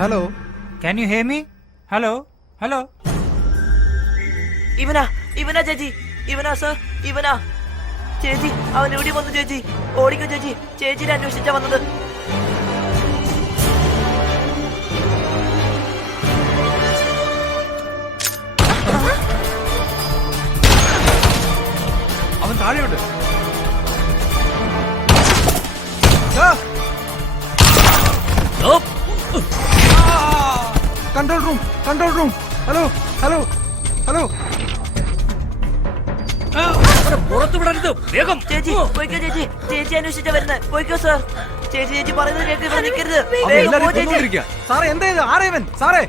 Hello, Can you hear me? Hello? Hello? ഇവനാ ചേച്ചി, ഇവനാ സർ, ഇവനാ ചേച്ചി. അവൻ ഇവിടെ വന്നു ചേച്ചി. ഓടിക്കോ ചേച്ചി, ചേച്ചിനെ അന്വേഷിച്ചാ വന്നത്. അവൻ താഴെയുണ്ട്. Control room, control room. Hello hello hello. പുറത്തു വിടരുത്, വേഗം. ചേച്ചി പോയിക്കോ ചേച്ചി, ചേച്ചി അന്വേഷിച്ചാ വരുന്നത്. പോയിക്കോ സർ. ചേച്ചി പറയുന്നത് കേട്ട് ഇവിടെ നിൽക്കരുത്. അവൻ എല്ലാവരെയും കൊന്നുകൊണ്ടിരിക്കുക. സാറേ എന്താ ഇത്? ആരേവൻ? സാറേ